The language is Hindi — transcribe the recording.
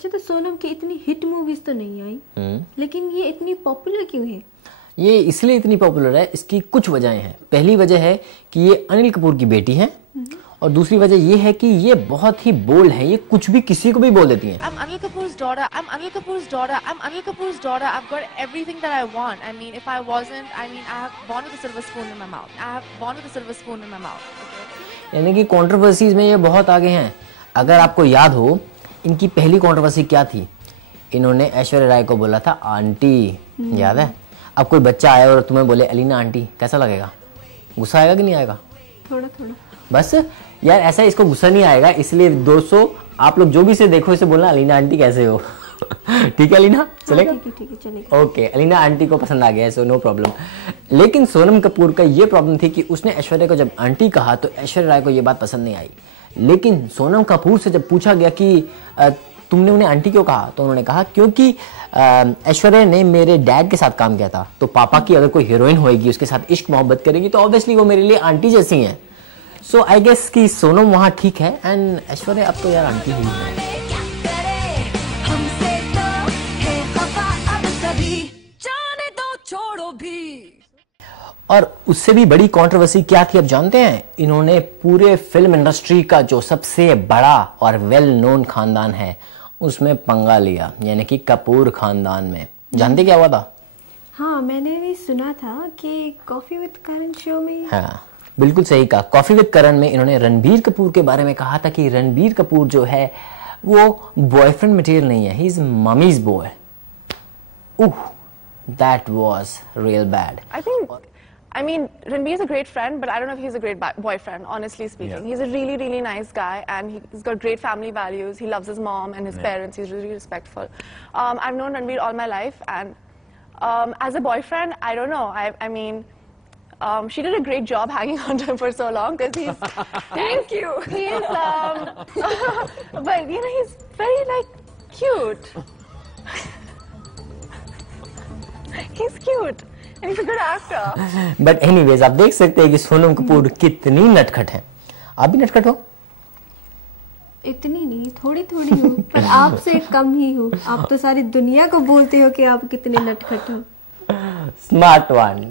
अच्छा, तो सोनम की इतनी हिट मूवीज तो नहीं आई, लेकिन ये इतनी पॉपुलर क्यों है? ये इसलिए इतनी पॉपुलर है, इसकी कुछ वजहें हैं। पहली वजह है कि ये अनिल कपूर की बेटी है, और दूसरी वजह ये है कि ये बहुत ही बोल्ड है, ये कुछ भी किसी को भी बोल देती हैं। I'm Anil Kapoor's daughter. I'm Anil Kapoor's daughter. I'm Anil Kapoor's daughter. I've got everything that I want. I mean, if I wasn't, I mean, I have born with a silver spoon in my mouth. I have born with a silver spoon in my mouth. Okay? यानी कि कंट्रोवर्सीज में ये बहुत आगे हैं। अगर आपको याद हो, इनकी पहली कंट्रोवर्सी क्या थी? इन्होंने ऐश्वर्या राय को बोला था आंटी, याद है? अब कोई बच्चा आया और तुम्हें बोले अलीना आंटी, कैसा लगेगा? गुस्सा आएगा कि नहीं आएगा? थोड़ा थोड़ा। बस यार, ऐसा इसको गुस्सा नहीं आएगा, इसलिए दोस्तों आप लोग जो भी इसे देखो, इसे बोलना अलीना आंटी कैसे हो। ठीक है अलीना, चलेगा? ठीक है चलेगा। ओके, अलीना आंटी को पसंद आ गया, सो नो प्रॉब्लम। लेकिन सोनम कपूर का ये प्रॉब्लम थी कि उसने ऐश्वर्या को जब आंटी कहा तो ऐश्वर्या राय को ये बात पसंद नहीं आई। लेकिन सोनम कपूर से जब पूछा गया कि तुमने उन्हें आंटी क्यों कहा, तो उन्होंने कहा क्योंकि ऐश्वर्या ने मेरे डैड के साथ काम किया था, तो पापा की अगर कोई हीरोइन होएगी, उसके साथ इश्क मोहब्बत करेगी, तो ऑब्वियसली वो मेरे लिए आंटी जैसी हैं। सो आई गेस कि सोनम वहाँ ठीक है, एंड ऐश्वर्या अब तो यार आंटी ही है। और उससे भी बड़ी कंट्रोवर्सी क्या थी, अब जानते हैं? इन्होंने पूरे फिल्म इंडस्ट्री का जो सबसे बड़ा और वेल नोन खानदान है, उसमें पंगा लिया, यानी कि कपूर खानदान में। जानते क्या हुआ था? हाँ, मैंने भी सुना था कि कॉफी विद करण शो में। हाँ, बिल्कुल सही कहा। कॉफी विद करण में इन्होंने रणबीर कपूर के बारे में कहा था कि रणबीर कपूर जो है वो बॉयफ्रेंड मटेरियल नहीं है, he is mummies boy. That was real bad. I mean, Ranbir is a great friend, but I don't know if he's a great boyfriend, honestly speaking. Yeah. He's a really, really nice guy, and he's got great family values. He loves his mom and his parents. He's really respectful. I've known Ranbir all my life, and as a boyfriend, I don't know. I mean, she did a great job hanging on to him for so long, because he's... Thank you! He is, but, you know, he's very, like, cute. He's cute. And he's a good actor. But anyways, आप देख सकते हैं कि सोनम कपूर कितनी नटखट है। आप भी नटखट हो? इतनी नहीं, थोड़ी थोड़ी हूँ, पर आपसे कम ही हूँ। आप तो सारी दुनिया को बोलते हो कि आप कितने नटखट हो। Smart one.